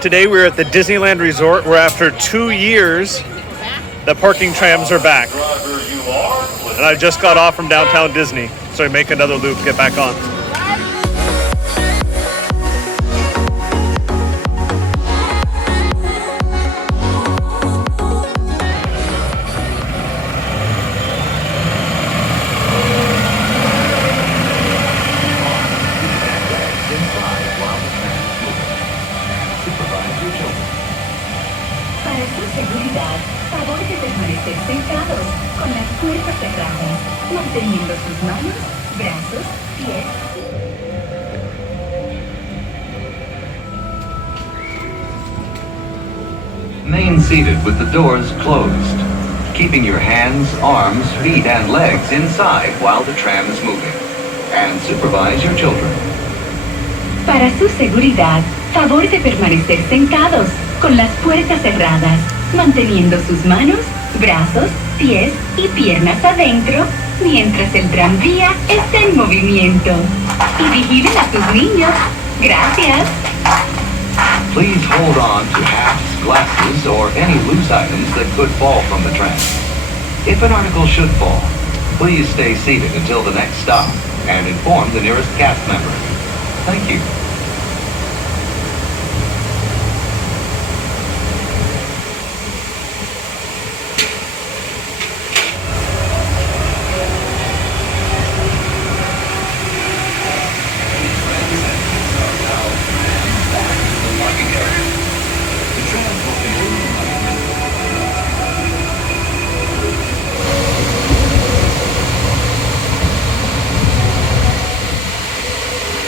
Today we're at the Disneyland Resort where after 2 years, the parking trams are back. And I just got off from downtown Disney, so I make another loop, get back on. Para su seguridad, favor de permanecer sentados con las puertas cerradas, manteniendo sus manos, brazos, pies. Remain seated with the doors closed, keeping your hands, arms, feet, and legs inside while the tram is moving, and supervise your children. Para su seguridad, favor de permanecer sentados con las puertas cerradas, manteniendo sus manos, brazos, pies y piernas adentro mientras el tranvía está en movimiento. Y vigilen a sus niños. Gracias. Please hold on to hats, glasses, or any loose items that could fall from the tram. If an article should fall, please stay seated until the next stop and inform the nearest cast member. Thank you.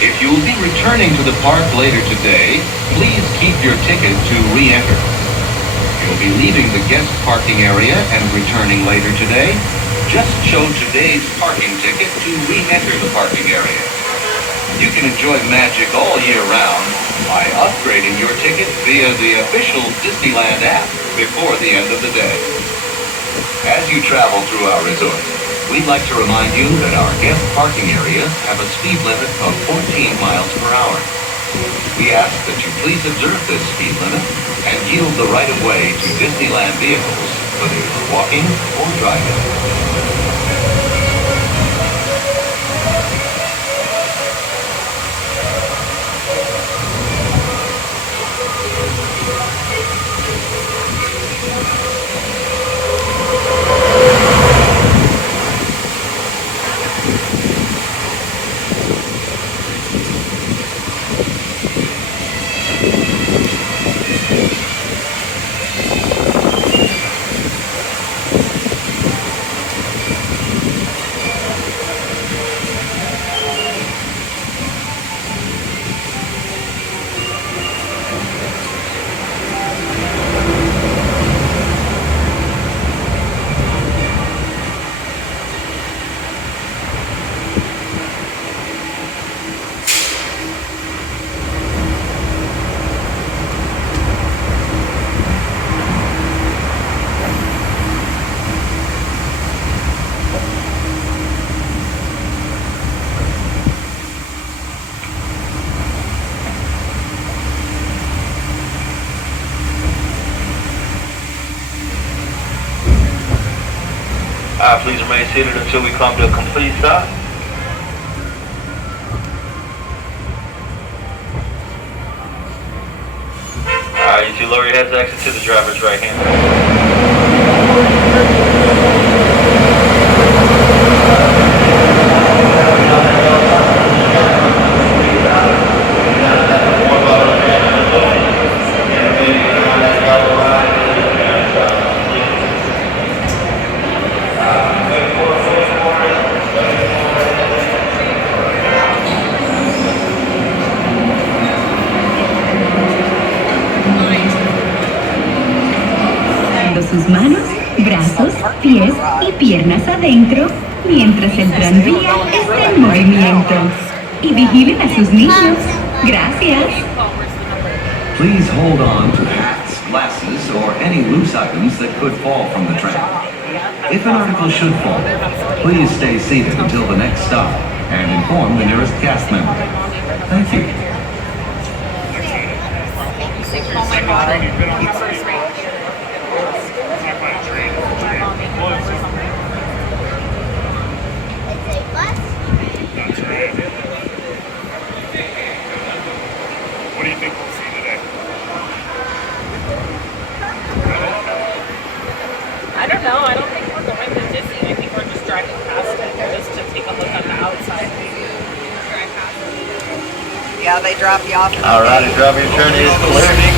If you will be returning to the park later today, please keep your ticket to re-enter. You'll be leaving the guest parking area and returning later today. Just show today's parking ticket to re-enter the parking area. You can enjoy magic all year round by upgrading your ticket via the official Disneyland app before the end of the day. As you travel through our resort, we'd like to remind you that our guest parking areas have a speed limit of 14 miles per hour. We ask that you please observe this speed limit and yield the right-of-way to Disneyland vehicles, whether you're walking or driving. Please remain seated until we come to a complete stop. Alright, you two lower your heads, exit to the driver's right hand. Sus manos, brazos, pies y piernas adentro mientras el tranvía está en movimiento. Y vigilen a sus niños. Gracias. Please hold on to hats, glasses, or any loose items that could fall from the tram. If an article should fall, please stay seated until the next stop and inform the nearest cast member. Thank you. train you've been on this week? Talk about a train. Well, it's just- That's right. What do you think we'll see today? I don't know. I don't think we're going to Disney. I think we're just driving past it just to take a look on the outside. Yeah, they drop you off. All right, driver, your turn is clear.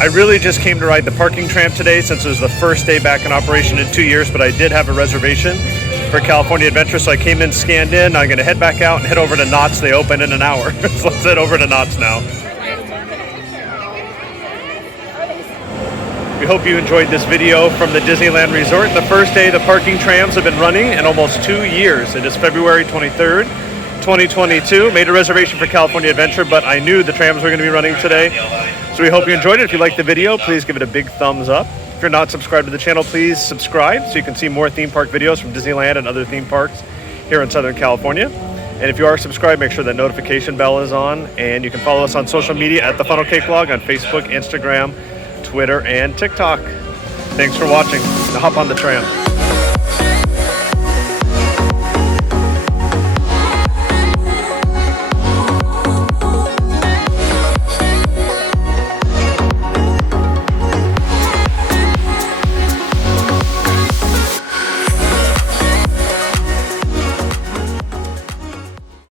I really just came to ride the parking tram today since it was the first day back in operation in 2 years, but I did have a reservation for California Adventure, so I came in, scanned in. I'm going to head back out and head over to Knott's. They open in an hour, so let's head over to Knott's now. We hope you enjoyed this video from the Disneyland Resort. The first day the parking trams have been running in almost 2 years. It is February 23rd, 2022. Made a reservation for California Adventure, but I knew the trams were going to be running today. So we hope you enjoyed it. If you liked the video, please give it a big thumbs up. If you're not subscribed to the channel, please subscribe so you can see more theme park videos from Disneyland and other theme parks here in Southern California. And if you are subscribed, make sure that notification bell is on. And you can follow us on social media at The Funnel Cake Blog on Facebook, Instagram, Twitter, and TikTok. Thanks for watching. Now hop on the tram.